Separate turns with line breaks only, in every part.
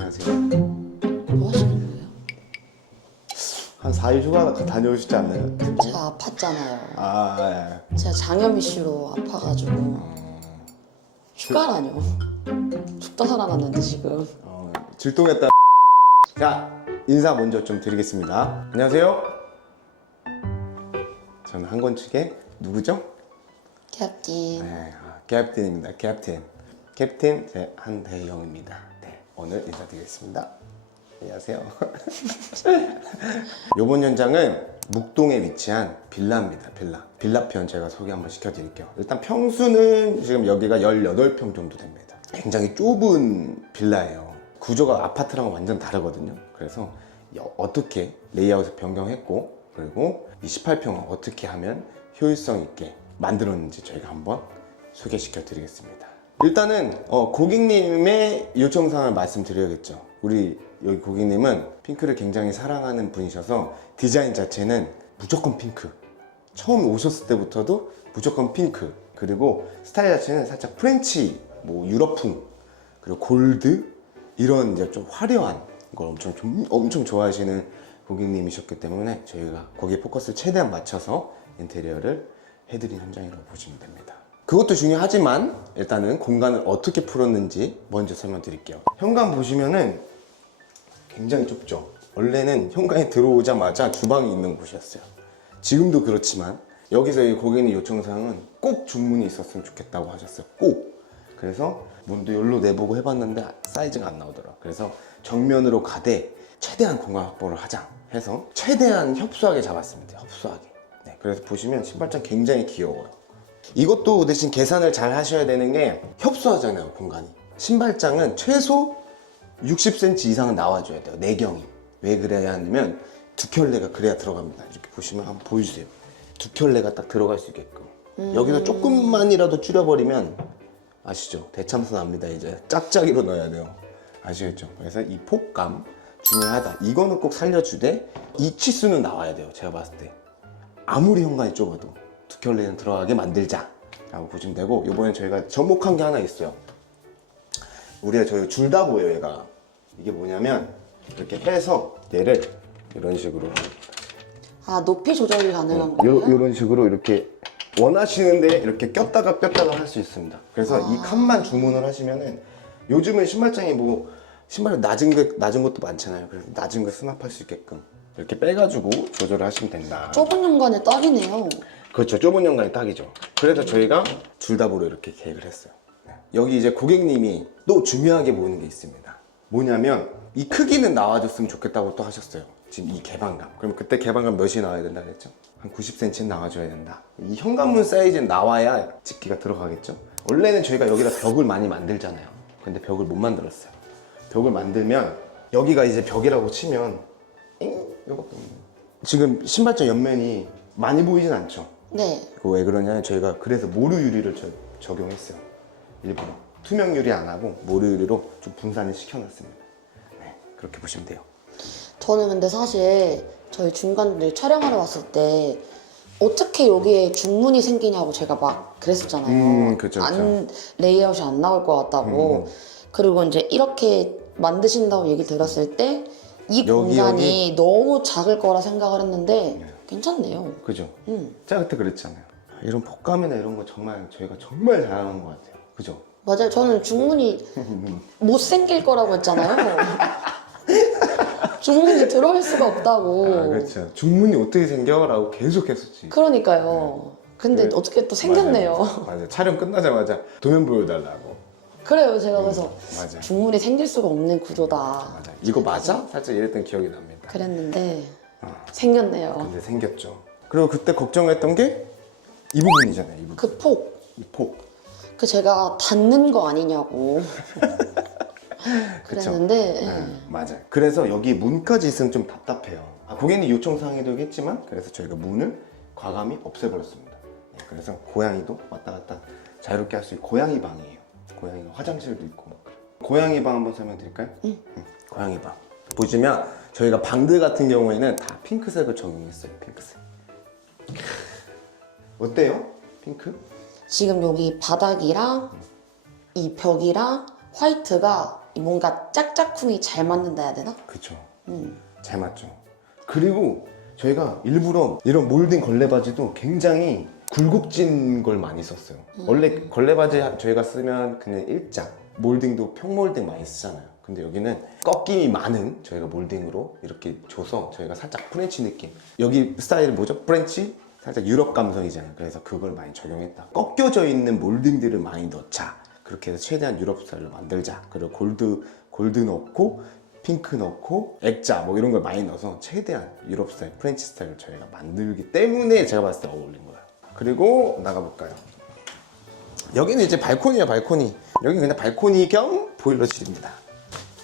안녕하세요.
뭐 하시는 거예요?
한 4일 휴가 다녀오시지 않나요?
제가 아팠잖아요.
아, 예.
제가 장염 이슈로 아파가지고 휴가라뇨. 죽다 살아났는데 지금.
어, 질동했다. 자, 인사 먼저 좀 드리겠습니다. 안녕하세요. 저는 한권 측의 누구죠?
캡틴.
네, 아, 캡틴입니다. 캡틴. 캡틴 제 한대영입니다. 네, 오늘 인사드리겠습니다. 안녕하세요. 요번 현장은 묵동에 위치한 빌라입니다. 빌라. 빌라편 제가 소개 한번 시켜드릴게요. 일단 평수는 지금 여기가 18평 정도 됩니다. 굉장히 좁은 빌라예요. 구조가 아파트랑 완전 다르거든요. 그래서 여- 어떻게 레이아웃을 변경했고 그리고 이 18평을 어떻게 하면 효율성 있게 만들었는지 저희가 한번 소개시켜 드리겠습니다. 일단은 어, 고객님의 요청사항을 말씀드려야겠죠. 우리 여기 고객님은 핑크를 굉장히 사랑하는 분이셔서 디자인 자체는 무조건 핑크. 처음 오셨을 때부터도 무조건 핑크. 그리고 스타일 자체는 살짝 프렌치, 뭐 유럽풍, 그리고 골드 이런 이제 좀 화려한 걸 엄청 좀 엄청 좋아하시는 고객님이셨기 때문에 저희가 거기에 포커스를 최대한 맞춰서 인테리어를 해드린 현장이라고 보시면 됩니다. 그것도 중요하지만 일단은 공간을 어떻게 풀었는지 먼저 설명드릴게요. 현관 보시면은 굉장히 좁죠. 원래는 현관에 들어오자마자 주방이 있는 곳이었어요. 지금도 그렇지만 여기서 이 고객님 요청사항은 꼭 중문이 있었으면 좋겠다고 하셨어요. 꼭. 그래서 문도 열로 내보고 해봤는데 사이즈가 안 나오더라. 그래서 정면으로 가되 최대한 공간 확보를 하자 해서 최대한 협소하게 잡았습니다. 협소하게. 네, 그래서 보시면 신발장 굉장히 귀여워요. 이것도 대신 계산을 잘 하셔야 되는 게 협소하잖아요, 공간이. 신발장은 최소 60cm 이상은 나와줘야 돼요, 내경이. 왜 그래야 하냐면 두 켤레가 그래야 들어갑니다. 이렇게 보시면 한번 보여주세요. 두 켤레가 딱 들어갈 수 있게끔. 여기서 조금만이라도 줄여버리면 아시죠? 대참사 납니다, 이제. 짝짝이로 넣어야 돼요. 아시겠죠? 그래서 이 폭감 중요하다. 이거는 꼭 살려주되 이 치수는 나와야 돼요, 제가 봤을 때. 아무리 현관이 좁아도 두 켤레는 들어가게 만들자 라고 보시면 되고 이번에 저희가 접목한 게 하나 있어요. 우리가 저희 줄다 보여요 얘가. 이게 뭐냐면 이렇게 빼서 얘를 이런 식으로.
아 높이 조절이 가능한
요,
거예요?
이런 식으로 이렇게 원하시는데 이렇게 꼈다가 꼈다가 할 수 있습니다. 그래서 이 칸만 주문을 하시면은 요즘은 신발장이 뭐 신발 낮은 거 낮은 것도 많잖아요. 그래서 낮은 거 수납할 수 있게끔 이렇게 빼가지고 조절을 하시면 된다.
좁은 현관에 딱이네요.
그렇죠. 좁은 연관이 딱이죠. 그래서 저희가 줄답으로 이렇게 계획을 했어요. 네. 여기 이제 고객님이 또 중요하게 보는 게 있습니다. 뭐냐면 이 크기는 나와줬으면 좋겠다고 또 하셨어요. 지금 이 개방감. 그럼 그때 개방감 몇이 나와야 된다 그랬죠? 한 90cm는 나와줘야 된다. 이 현관문 사이즈는 나와야 집기가 들어가겠죠? 원래는 저희가 여기다 벽을 많이 만들잖아요. 근데 벽을 못 만들었어요. 벽을 만들면 여기가 이제 벽이라고 치면 잉? 이거밖에 없네. 지금 신발장 옆면이 많이 보이진 않죠?
네.
그거 왜 그러냐면 저희가 그래서 모루 유리를 저- 적용했어요. 일부러 투명 유리 안 하고 모루 유리로 좀 분산을 시켜놨습니다. 네, 그렇게 보시면 돼요.
저는 근데 사실 저희 중간들 촬영하러 왔을 때 어떻게 여기에 중문이 생기냐고 제가 막 그랬었잖아요.
음, 그쵸, 음,
안 레이아웃이 안 나올 것 같다고. 그리고 이제 이렇게 만드신다고 얘기 들었을 때 이
여기,
공간이 너무 작을 거라 생각을 했는데 괜찮네요.
그죠?
음.
제가 그때 그랬잖아요. 이런 폭감이나 이런 거 정말 저희가 정말 잘하는 것 같아요. 그죠?
맞아요. 저는 중문이 못 생길 거라고 했잖아요. 중문이 들어올 수가 없다고.
아, 그렇죠. 중문이 어떻게 생겨? 라고 계속 했었지.
그러니까요. 근데
그-
어떻게 또 생겼네요.
맞아요. 맞아요. 촬영 끝나자마자 도면 보여달라고.
그래요. 제가 그래서
맞아요.
중문이 생길 수가 없는 구조다.
맞아. 이거 맞아? 살짝 이랬던 기억이 납니다.
그랬는데
어.
생겼네요.
근데 생겼죠. 그리고 그때 걱정했던 게 이 부분이잖아요. 이 부분.
그 폭.
이 폭.
그 제가 닿는 거 아니냐고
그쵸.
그랬는데
네, 맞아요. 그래서 여기 문까지 있으면 좀 답답해요. 아, 고객님 요청 사항이도 했지만 그래서 저희가 문을 과감히 없애버렸습니다. 네, 그래서 고양이도 왔다 갔다 자유롭게 할 수 있고 고양이 방이에요. 고양이가 화장실도 있고 막 그래요. 고양이 방 한번 설명드릴까요? 응. 고양이 방. 보시면 저희가 방들 같은 경우에는 다 핑크색을 적용했어요. 핑크색. 어때요? 핑크?
지금 여기 바닥이랑 이 벽이랑 화이트가 뭔가 짝짝꿍이 잘 맞는다 해야 되나?
그쵸.
음.
잘 맞죠. 그리고 저희가 일부러 이런 몰딩 걸레 바지도 굉장히 굴곡진 걸 많이 썼어요. 원래 걸레 바지 저희가 쓰면 그냥 일자, 몰딩도 평몰딩 많이 쓰잖아요. 근데 여기는 꺾임이 많은 저희가 몰딩으로 이렇게 줘서 저희가 살짝 프렌치 느낌. 여기 스타일은 뭐죠? 프렌치? 살짝 유럽 감성이잖아요. 그래서 그걸 많이 적용했다. 꺾여져 있는 몰딩들을 많이 넣자. 그렇게 해서 최대한 유럽 스타일로 만들자. 그리고 골드 골드 넣고 핑크 넣고 액자 뭐 이런 걸 많이 넣어서 최대한 유럽 스타일, 프렌치 스타일을 저희가 만들기 때문에 제가 봤을 때 어울린 거예요. 그리고 나가볼까요? 여기는 이제 발코니야 발코니. 여기 그냥 발코니 겸 보일러실입니다.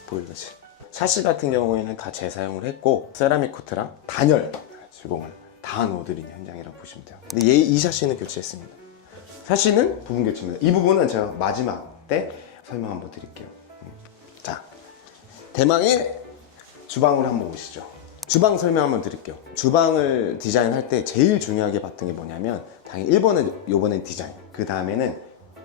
보일러실. 샤시 같은 경우에는 다 재사용을 했고 세라믹 코트랑 단열 주공을 다 넣어드린 현장이라고 보시면 돼요. 근데 얘, 이 샤시는 교체했습니다. 샤시는 부분 교체입니다. 이 부분은 제가 마지막 때 설명 한번 드릴게요. 음. 자, 대망의 주방으로 한번 오시죠. 주방 설명 한번 드릴게요. 주방을 디자인할 때 제일 중요하게 봤던 게 뭐냐면 당연히 1번은 요번엔 디자인, 그 다음에는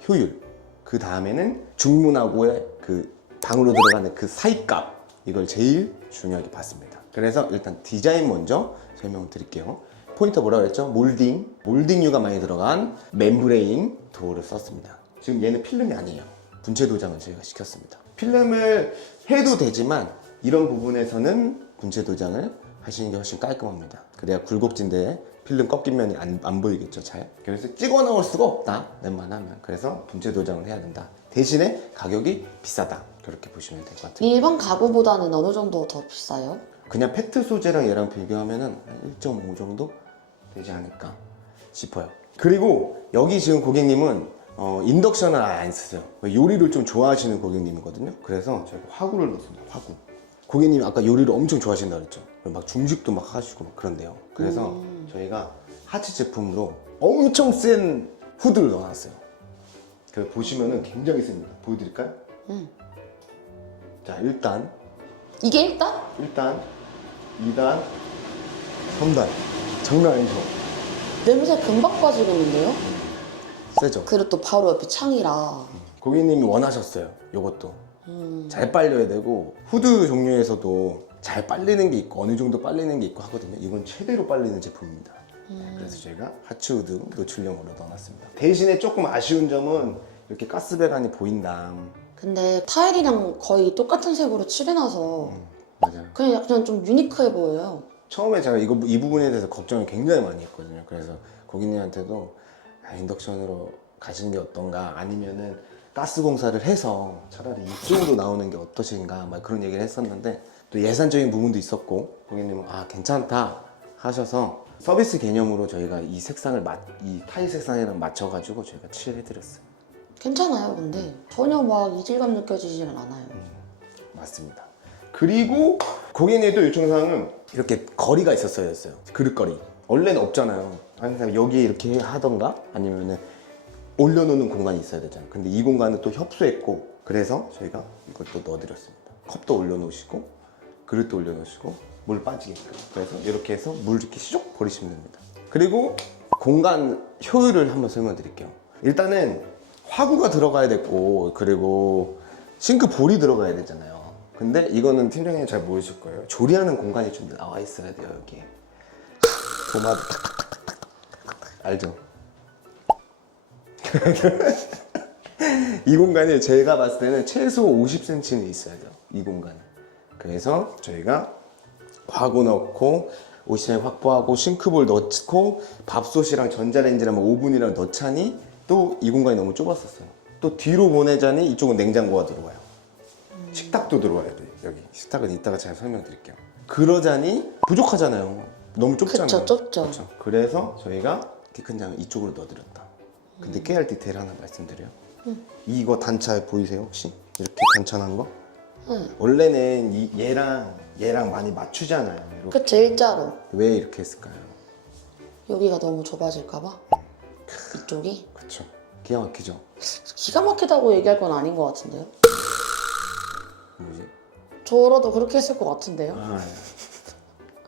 효율, 그 다음에는 중문하고의 그 방으로 들어가는 그 사이값 이걸 제일 중요하게 봤습니다. 그래서 일단 디자인 먼저 설명을 드릴게요. 포인트 뭐라 그랬죠? 몰딩, 몰딩류가 많이 들어간 멤브레인 도어를 썼습니다. 지금 얘는 필름이 아니에요. 분체 도장을 저희가 시켰습니다. 필름을 해도 되지만 이런 부분에서는 분체 도장을 하시는 게 훨씬 깔끔합니다. 그래야 굴곡진데 필름 꺾인 면이 안, 안 보이겠죠, 잘. 그래서 찍어 넣을 수가 없다, 웬만하면. 그래서 분체 도장을 해야 된다. 대신에 가격이 비싸다. 그렇게 보시면 될 것 같아요.
일반 가구보다는 어느 정도 더 비싸요?
그냥 페트 소재랑 얘랑 비교하면은 1.5 정도 되지 않을까 싶어요. 그리고 여기 지금 고객님은 어, 인덕션을 아예 안 쓰세요. 요리를 좀 좋아하시는 고객님이거든요. 그래서 저희가 화구를 넣습니다. 화구. 고객님이 아까 요리를 엄청 좋아하신다 그랬죠. 막 중식도 막 하시고 막 그런데요. 그래서 저희가 하츠 제품으로 엄청 센 후드를 넣어놨어요. 그 보시면은 굉장히 셉니다. 보여드릴까요?
음.
자 일단
이게 일단
1단, 2단, 3단. 장난 아니죠?
냄새 금방 빠지겠는데요?
세죠?
그리고 또 바로 옆에 창이라
고객님이 원하셨어요. 요것도. 잘 빨려야 되고, 후드 종류에서도 잘 빨리는 게 있고, 어느 정도 빨리는 게 있고 하거든요. 이건 최대로 빨리는 제품입니다. 네, 그래서 저희가 하츠우드 노출용으로 넣어놨습니다. 대신에 조금 아쉬운 점은 이렇게 가스 배관이 보인다.
근데 타일이랑 거의 똑같은 색으로 칠해놔서
맞아요.
그냥 약간 좀 유니크해 보여요
처음에 제가 이거 이 부분에 대해서 걱정을 굉장히 많이 했거든요. 그래서 고객님한테도 아, 인덕션으로 가시는 게 어떤가 아니면은 가스 공사를 해서 차라리 이쪽으로 나오는 게 어떠신가 막 그런 얘기를 했었는데 또 예산적인 부분도 있었고 고객님은 아 괜찮다 하셔서 서비스 개념으로 저희가 이 색상을 맞, 이 타일 색상이랑 맞춰가지고 저희가 칠해드렸어요.
괜찮아요 근데 전혀 막 이질감 느껴지지는 않아요
맞습니다. 그리고 고객님의 또 요청사항은 이렇게 거리가 있었어야 했어요. 그릇거리. 원래는 없잖아요. 항상 여기에 이렇게 하던가 아니면은 올려놓는 공간이 있어야 되잖아요. 근데 이 공간은 또 협소했고 그래서 저희가 이것도 넣어드렸습니다. 컵도 올려놓으시고 그릇도 올려놓으시고 물 빠지게끔. 그래서 이렇게 해서 물 이렇게 시족 버리시면 됩니다. 그리고 공간 효율을 한번 설명드릴게요. 일단은 화구가 들어가야 됐고 그리고 싱크 볼이 들어가야 되잖아요. 근데 이거는 팀장님 잘 모르실 거예요. 조리하는 공간이 좀 나와 있어야 돼요 여기에. 도마도 알죠? 이 공간이 제가 봤을 때는 최소 50cm는 있어야 돼요. 이 공간은. 그래서 저희가 화구 넣고 오시장 확보하고 싱크볼 넣고 밥솥이랑 전자레인지랑 뭐 오븐이랑 넣자니 또 이 공간이 너무 좁았었어요. 또 뒤로 보내자니 이쪽은 냉장고가 들어와요. 식탁도 들어와야 돼 여기 식탁은 이따가 제가 설명드릴게요. 그러자니 부족하잖아요. 너무 좁잖아요.
그쵸, 좁죠.
그쵸. 그래서 저희가 키큰 장을 이쪽으로 넣어드렸다. 근데 깨알 디테일 하나 말씀드려요. 이거 단차 보이세요 혹시? 이렇게 단차난 거?
응.
원래는 이 얘랑 얘랑 많이 맞추잖아요. 이렇게.
그쵸 일자로
왜 이렇게 했을까요?
여기가 너무 좁아질까봐 이쪽이
그쵸. 기가 막히죠.
기가 막히다고 얘기할 건 아닌 것 같은데요
뭐지?
저라도 그렇게 했을 것 같은데요
아,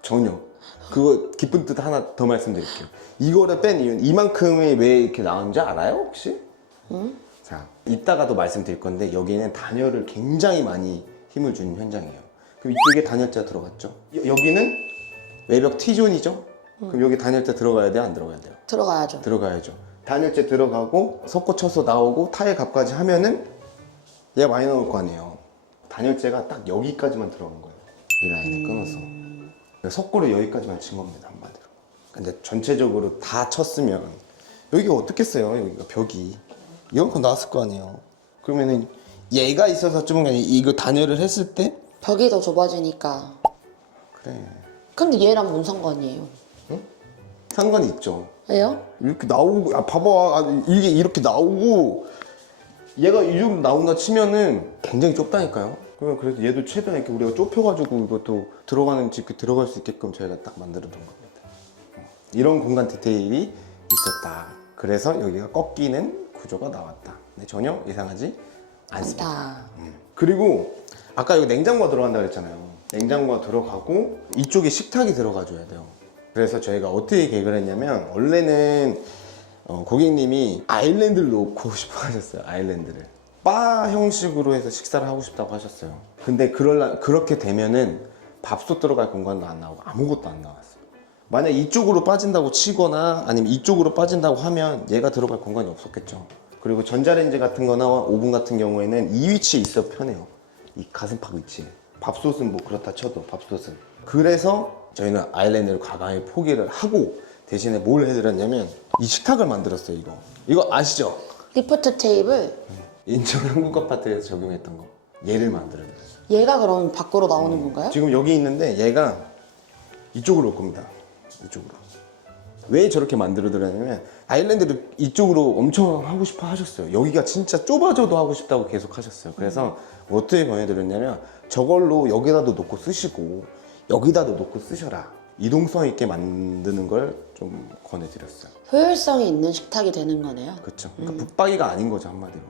전혀. 그거 기쁜 뜻 하나 더 말씀드릴게요. 이거를 뺀 이유는 이만큼이 왜 이렇게 나온지 알아요 혹시?
응?
자 이따가도 말씀드릴 건데 여기는 단열을 굉장히 많이 힘을 주는 현장이에요. 그럼 이쪽에 단열자 들어갔죠? 여, 여기는 외벽 T존이죠? 그럼 여기 단열자 들어가야 돼요? 안 들어가야 돼요?
들어가야죠.
들어가야죠. 단열재 들어가고 석고 쳐서 나오고 타일 값까지 하면은 얘가 많이 나올 거 아니에요. 단열재가 딱 여기까지만 들어간 거예요. 이 라인을 끊어서. 그래서 석고를 여기까지만 친 겁니다 한마디로. 근데 전체적으로 다 쳤으면 여기가 어떻겠어요? 여기가 벽이 이만큼 나왔을 거 아니에요. 그러면은 얘가 있어서 좁은 게 아니라 이거 단열을 했을 때
벽이 더 좁아지니까.
그래
근데 얘랑 뭔 상관이에요?
상관이 있죠.
왜요?
이렇게 나오고 아 봐봐 아, 이게 이렇게 나오고 얘가 이 정도 나온다 치면은 굉장히 좁다니까요 그러면 그래서 얘도 최대한 이렇게 우리가 좁혀가지고 이것도 들어가는 집 들어갈 수 있게끔 저희가 딱 만들어 둔 겁니다 어. 이런 공간 디테일이 있었다 그래서 여기가 꺾이는 구조가 나왔다 근데 전혀 이상하지 않습니다
많다.
그리고 아까 여기 냉장고가 들어간다 그랬잖아요. 냉장고가 들어가고 이쪽에 식탁이 들어가줘야 돼요. 그래서 저희가 어떻게 계획을 했냐면 원래는 어, 고객님이 아일랜드를 놓고 싶어 하셨어요. 아일랜드를. 바 형식으로 해서 식사를 하고 싶다고 하셨어요. 근데 그럴라, 그렇게 되면은 밥솥 들어갈 공간도 안 나오고 아무것도 안 나왔어요. 만약 이쪽으로 빠진다고 치거나 아니면 이쪽으로 빠진다고 하면 얘가 들어갈 공간이 없었겠죠. 그리고 전자레인지 같은 거나 오븐 같은 경우에는 이 위치에 있어 편해요. 이 가슴팍 위치에. 밥솥은 뭐 그렇다 쳐도 밥솥은. 그래서 저희는 아일랜드를 과감히 포기를 하고 대신에 뭘 해드렸냐면 이 식탁을 만들었어요 이거. 이거 아시죠?
리프트 테이블.
인천 한국 아파트에서 적용했던 거. 얘를 만들어드렸어요.
얘가 그럼 밖으로 나오는 건가요?
지금 여기 있는데 얘가 이쪽으로 올 겁니다. 이쪽으로. 왜 저렇게 만들어드렸냐면 아일랜드를 이쪽으로 엄청 하고 싶어 하셨어요. 여기가 진짜 좁아져도 하고 싶다고 계속 하셨어요. 그래서 어떻게 권해드렸냐면 저걸로 여기다도 놓고 쓰시고 여기다도 놓고 쓰셔라. 이동성 있게 만드는 걸 좀 권해드렸어요.
효율성이 있는 식탁이 되는 거네요.
그렇죠. 그러니까 붙박이가 아닌 거죠 한마디로.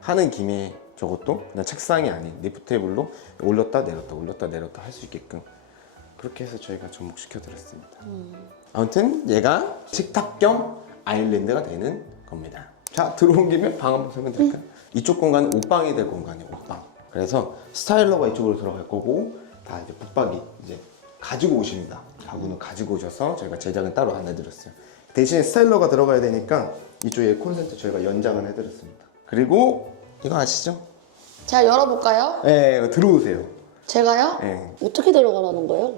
하는 김에 저것도 그냥 책상이 아닌 리프 테이블로 올렸다 내렸다 올렸다 내렸다 할 수 있게끔 그렇게 해서 저희가 접목시켜 드렸습니다. 아무튼 얘가 식탁 겸 아일랜드가 되는 겁니다. 자 들어온 김에 방 한번 설명드릴까요? 이쪽 공간은 옷방이 될 공간이에요. 옷방. 그래서 스타일러가 이쪽으로 들어갈 거고 다 이제 붙박이 이제 가지고 오십니다. 가구는 가지고 오셔서 저희가 제작은 따로 안 해드렸어요. 대신 스타일러가 들어가야 되니까 이쪽에 콘센트 저희가 연장을 해드렸습니다. 그리고 이거 아시죠?
제가 열어볼까요?
네, 들어오세요.
제가요?
네.
어떻게 들어가라는 거예요?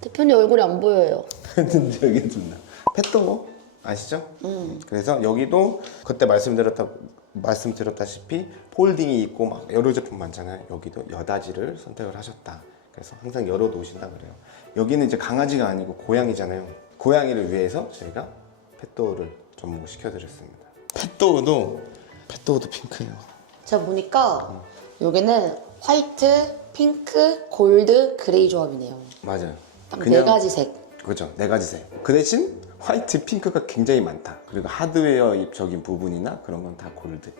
대표님 얼굴이 안 보여요.
근데 여기 좋나? 펫도 아시죠? 그래서 여기도 그때 말씀드렸다 말씀드렸다시피 폴딩이 있고 막 여러 제품 많잖아요. 여기도 여다지를 선택을 하셨다. 그래서 항상 열어 놓으신다 그래요. 여기는 이제 강아지가 아니고 고양이잖아요. 고양이를 위해서 저희가 펫도어를 접목 시켜 드렸습니다. 펫도어도 펫도어도 핑크예요.
제가 보니까 여기는 화이트, 핑크, 골드, 그레이 조합이네요.
맞아요.
딱 네 가지 색.
그렇죠. 네 가지 색. 그 대신 화이트, 핑크가 굉장히 많다. 그리고 하드웨어적인 부분이나 그런 건 다 골드.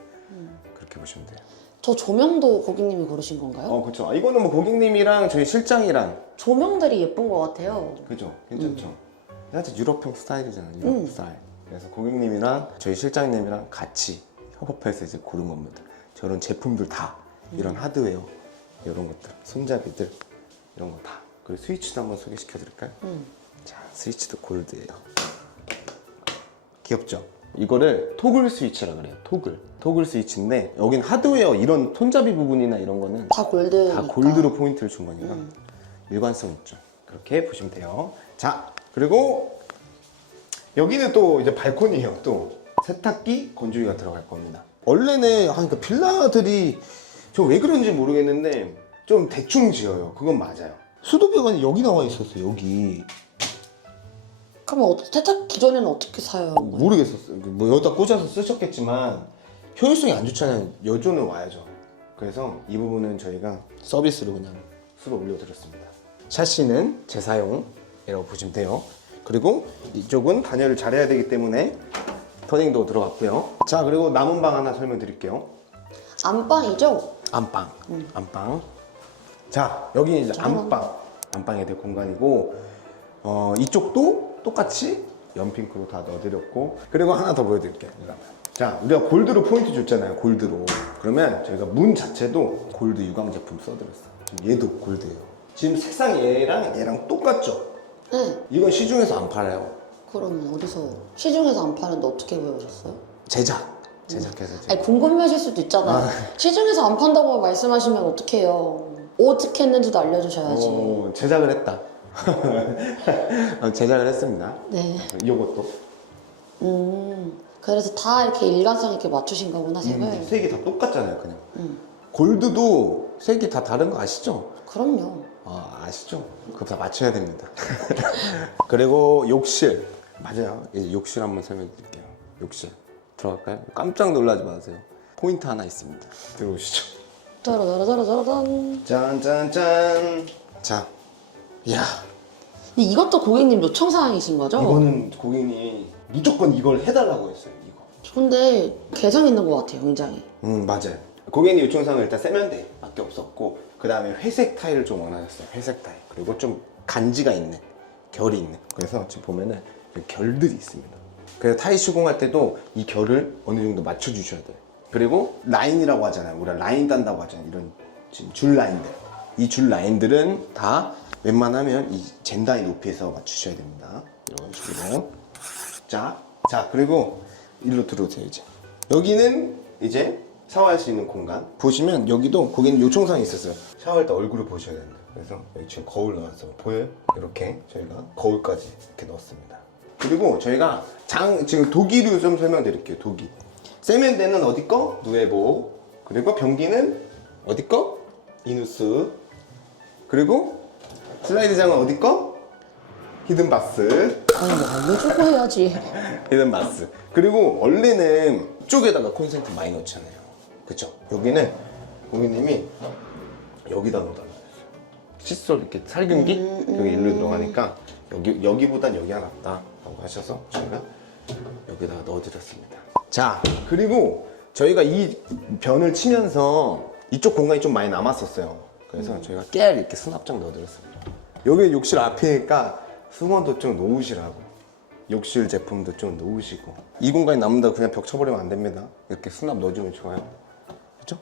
그렇게 보시면 돼요.
저 조명도 고객님이 고르신 건가요?
어, 그렇죠. 이거는 뭐 고객님이랑 저희 실장이랑
조명들이 예쁜 것 같아요.
그죠? 괜찮죠? 사실 유럽형 스타일이잖아요. 유럽
음.
스타일. 그래서 고객님이랑 저희 실장님이랑 같이 협업해서 이제 고른 겁니다. 저런 제품들 다 이런 하드웨어 이런 것들 손잡이들 이런 거 다. 그리고 스위치도 한번 소개시켜 드릴까요?
음.
자, 스위치도 골드예요. 귀엽죠? 이거를 토글 스위치라 그래요. 토글. 토글 스위치인데 여긴 하드웨어 이런 손잡이 부분이나 이런 거는
다 골드.
다 골드로 포인트를 준 거니까 일관성 있죠. 그렇게 보시면 돼요. 자, 그리고 여기는 또 이제 발코니예요. 또 세탁기, 건조기가 들어갈 겁니다. 원래는 아, 그러니까 빌라들이 저 왜 그런지 모르겠는데 좀 대충 지어요. 그건 맞아요. 수도배관이 여기 나와 있었어요. 여기
그러면 어, 세탁 기존에는 어떻게 거예요?
모르겠었어요. 뭐 여기다 꽂아서 쓰셨겠지만 효율성이 안 좋잖아요. 여조는 와야죠. 그래서 이 부분은 저희가 서비스로 그냥 수로 올려드렸습니다. 샤시는 재사용이라고 보시면 돼요. 그리고 이쪽은 단열을 잘해야 되기 때문에 터닝도 들어갔고요. 자 그리고 남은 방 하나 설명드릴게요.
안방이죠?
안방, 안방. 자 여기 이제
짠.
안방, 안방에 될 공간이고 어, 이쪽도 똑같이 연핑크로 다 넣어드렸고 그리고 하나 더 보여드릴게요. 이거. 자, 우리가 골드로 포인트 줬잖아요. 골드로. 그러면 저희가 문 자체도 골드 유광 제품 써드렸어요. 얘도 골드예요. 지금 색상 얘랑 얘랑 똑같죠?
네.
이건 시중에서 안 팔아요.
그러면 어디서 시중에서 안 파는데 어떻게 배우셨어요?
제작. 제작해서 제작.
아니 궁금해하실 수도 있잖아요. 시중에서 안 판다고 말씀하시면 어떡해요. 어떻게 했는지도 알려주셔야지.
어, 제작을 했다. 어, 제작을 했습니다.
네.
이것도.
음. 그래서 다 이렇게 일관성 있게 맞추신 거구나 색을.
색이 다 똑같잖아요, 그냥. 골드도 색이 다 다른 거 아시죠?
그럼요.
아, 아시죠? 그거 다 맞춰야 됩니다. 그리고 욕실. 맞아요. 이제 욕실 한번 설명해 드릴게요. 욕실. 들어갈까요? 깜짝 놀라지 마세요. 포인트 하나 있습니다. 들어오시죠.
짜라라라라라란.
짠짠짠. 자. 이야.
근데 이것도 고객님 요청 사항이신 거죠?
이거는 고객님이 무조건 이걸 해달라고 했어요, 이거.
근데 개성 있는 것 같아요, 굉장히.
음, 맞아요. 고객님 요청사항은 일단 세면대 밖에 없었고, 그 다음에 회색 타일을 좀 원하셨어요. 회색 타일. 그리고 좀 간지가 있는, 결이 있는. 그래서 지금 보면은 결들이 있습니다. 그래서 타일 시공할 때도 이 결을 어느 정도 맞춰주셔야 돼요. 그리고 라인이라고 하잖아요. 우리가 라인 딴다고 하잖아요. 이런 지금 줄 라인들. 이 줄 라인들은 다 웬만하면 이 젠다이 높이에서 맞추셔야 됩니다. 이런 식으로. 자, 자 그리고 일로 들어오세요 이제. 여기는 이제 샤워할 수 있는 공간. 보시면 여기도 고객님 요청사항이 있었어요. 샤워할 때 얼굴을 보셔야 된다. 그래서 여기 지금 거울 넣어서 보여요? 이렇게 저희가 거울까지 이렇게 넣었습니다. 그리고 저희가 장 지금 도기류 좀 설명드릴게요. 도기. 세면대는 어디 거? 누에보. 그리고 변기는 어디 거? 이누스. 그리고 슬라이드장은 어디 거? 히든바스.
아니, 뭐 알려주고 해야지.
히든 마스. 그리고 원래는 이쪽에다가 콘센트 많이 넣잖아요. 그쵸? 여기는 고객님이 여기다 넣어달라고 했어요. 칫솔 이렇게 살균기 여기 일로 들어가니까 여기 여기보단 여기가 낫다 라고 하셔서 저희가 여기다 넣어드렸습니다. 자 그리고 저희가 이 변을 치면서 이쪽 공간이 좀 많이 남았었어요. 그래서 저희가 깨알 이렇게 수납장 넣어드렸습니다. 여기 욕실 앞이니까 수건도 좀 놓으시라고. 욕실 제품도 좀 놓으시고 이 공간이 남는다고 그냥 벽 쳐버리면 안 됩니다 이렇게 수납 넣어주면 좋아요 그쵸?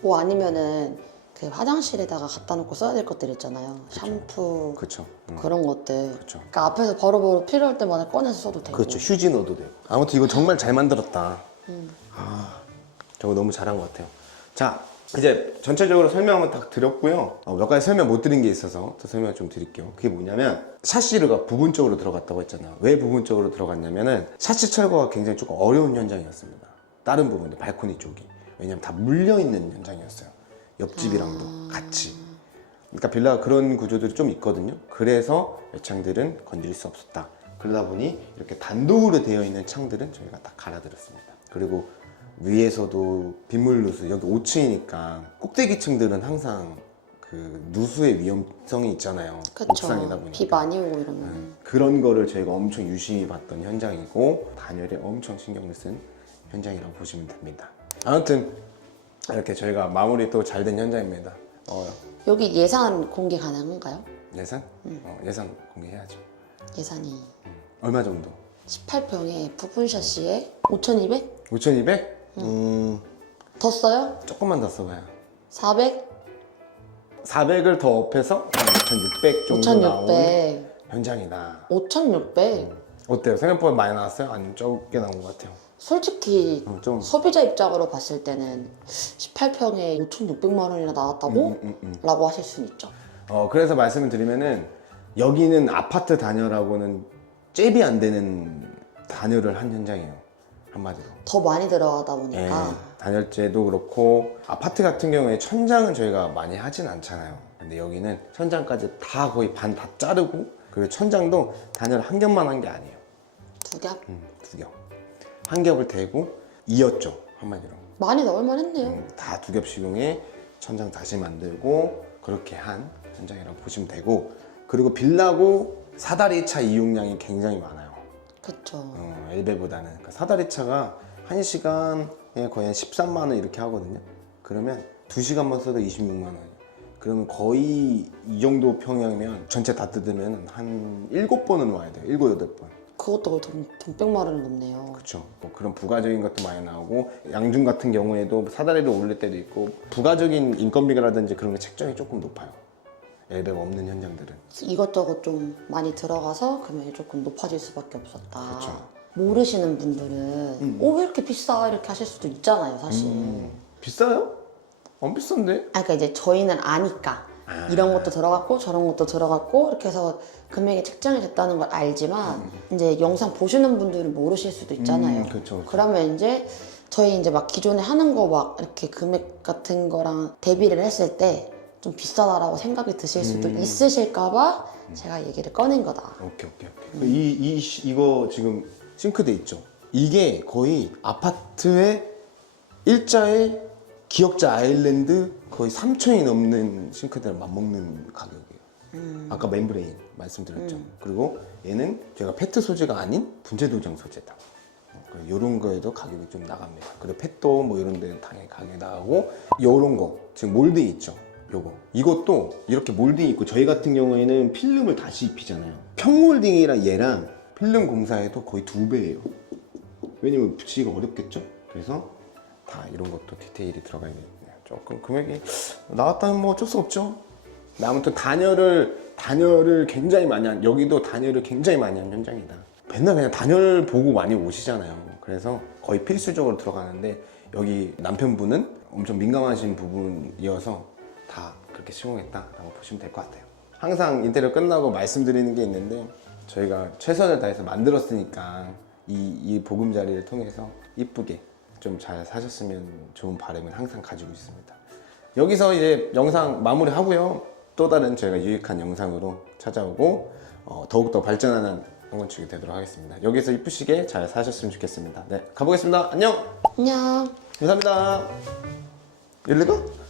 뭐 아니면은 그 화장실에다가 갖다 놓고 써야 될 것들 있잖아요. 샴푸
그쵸 음.
그런 것들.
그쵸.
그러니까 앞에서 바로바로 필요할 때마다 꺼내서 써도 되고.
그렇죠 휴지 넣어도 돼요 아무튼 이거 정말 잘 만들었다 아 저거 너무 잘한 것 같아요 자 이제 전체적으로 설명은 다 드렸고요. 어, 몇 가지 설명 못 드린 게 있어서 더 설명 좀 드릴게요. 그게 뭐냐면 샤시르가 부분적으로 들어갔다고 했잖아요. 왜 부분적으로 들어갔냐면은 샤시 철거가 굉장히 조금 어려운 현장이었습니다. 다른 부분들 발코니 쪽이. 왜냐면 다 물려있는 현장이었어요. 옆집이랑도 같이. 그러니까 빌라가 그런 구조들이 좀 있거든요. 그래서 외창들은 건드릴 수 없었다. 그러다 보니 이렇게 단독으로 되어 있는 창들은 저희가 다 갈아드렸습니다. 그리고 위에서도 빗물 누수 여기 5층이니까 꼭대기층들은 항상 그 누수의 위험성이 있잖아요.
그쵸.
옥상이다 보니까
비 많이 오고 이러면.
음, 그런 거를 저희가 엄청 유심히 봤던 현장이고 단열에 엄청 신경을 쓴 현장이라고 보시면 됩니다. 아무튼 이렇게 저희가 마무리 또 잘 된 현장입니다. 어,
여기 예산 공개 가능한가요?
예산? 어, 예산 공개해야죠.
예산이
얼마 정도?
18평에 부분 샤시에 5,200?
5,200? 음,
더 써요?
조금만 더 써봐요.
400?
400을 더 업해서 5,600 정도 나온
5,600.
현장이다.
5,600.
어때요? 생각보다 많이 나왔어요? 아니면 적게 나온 것 같아요?
솔직히
어, 좀
소비자 입장으로 봤을 때는 18평에 5,600만 원이나 나왔다고?
음, 음, 음.
라고 하실 수는 있죠.
어, 그래서 말씀을 드리면은 여기는 아파트 단열하고는 잽이 안 되는 단열을 한 현장이에요. 한마디로.
더 많이 들어가다
예,
보니까
단열재도 그렇고 아파트 같은 경우에 천장은 저희가 많이 하진 않잖아요. 근데 여기는 천장까지 다 거의 반 다 자르고 그리고 천장도 단열 한 겹만 한 게 아니에요.
두 겹?
음, 두 겹. 한 겹을 대고 이었죠. 한마디로.
많이 넣을만 했네요.
음, 다두 겹씩 이용해 천장 다시 만들고 그렇게 한 현장이라고 보시면 되고 그리고 빌라고 사다리 차 이용량이 굉장히 많아요.
그쵸.
어, 엘베보다는 그러니까 사다리 차가 1시간에 거의 한 13만 원 이렇게 하거든요. 그러면 2시간만 써도 26만 원. 그러면 거의 이 정도 평형이면 전체 다 뜯으면 한 7번은 와야 돼요. 7, 8번.
그것도 돈, 원이 넘네요.
그렇죠. 뭐 그런 부가적인 것도 많이 나오고 양중 같은 경우에도 사다리를 올릴 때도 있고 부가적인 인건비라든지 그런 게 책정이 조금 높아요. 엘베가 없는 현장들은.
이것저것 좀 많이 들어가서 금액이 조금 높아질 수밖에 없었다.
그렇죠.
모르시는 분들은 오왜 이렇게 비싸 이렇게 하실 수도 있잖아요, 사실.
비싸요? 안 비싼데?
아, 그러니까 이제 저희는 아니까 이런 것도 들어갔고 저런 것도 들어갔고 이렇게 해서 금액이 책정이 됐다는 걸 알지만 이제 영상 보시는 분들은 모르실 수도 있잖아요.
음, 그쵸, 그쵸.
그러면 이제 저희 이제 막 기존에 하는 거 막 이렇게 금액 같은 거랑 대비를 했을 때 좀 비싸다라고 생각이 드실 수도
음.
있으실까봐 제가 얘기를 꺼낸 거다.
오케이 오케이 오케이. 이, 이 시- 이거 지금 싱크대 있죠. 이게 거의 아파트의 일자의 기역자 아일랜드 거의 3천이 넘는 싱크대를 맞먹는 가격이에요. 아까 멤브레인 말씀드렸죠. 그리고 얘는 제가 페트 소재가 아닌 분재 도장 소재다. 이런 거에도 가격이 좀 나갑니다. 그리고 펫도 뭐 이런 데는 당연히 가격이 나가고 요런 거 지금 몰딩 있죠. 요거 이것도 이렇게 몰딩이 있고 저희 같은 경우에는 필름을 다시 입히잖아요. 평몰딩이랑 얘랑 필름 공사에도 거의 두 배예요. 왜냐면 붙이기가 어렵겠죠. 그래서 다 이런 것도 디테일이 들어가 있네요. 조금 금액이 나왔다면 뭐 어쩔 수 없죠. 나 아무튼 단열을 단열을 굉장히 많이 한 여기도 단열을 굉장히 많이 한 현장이다. 맨날 그냥 단열 보고 많이 오시잖아요. 그래서 거의 필수적으로 들어가는데 여기 남편분은 엄청 민감하신 부분이어서 다 그렇게 시공했다라고 보시면 될 것 같아요. 항상 인테리어 끝나고 말씀드리는 게 있는데 저희가 최선을 다해서 만들었으니까 이, 이 보금자리를 통해서 이쁘게 좀 잘 사셨으면 좋은 바람을 항상 가지고 있습니다. 여기서 이제 영상 마무리 하고요. 또 다른 저희가 유익한 영상으로 찾아오고 어, 더욱더 발전하는 건축이 되도록 하겠습니다. 여기서 이쁘시게 잘 사셨으면 좋겠습니다. 네, 가보겠습니다. 안녕!
안녕.
감사합니다. 열리가?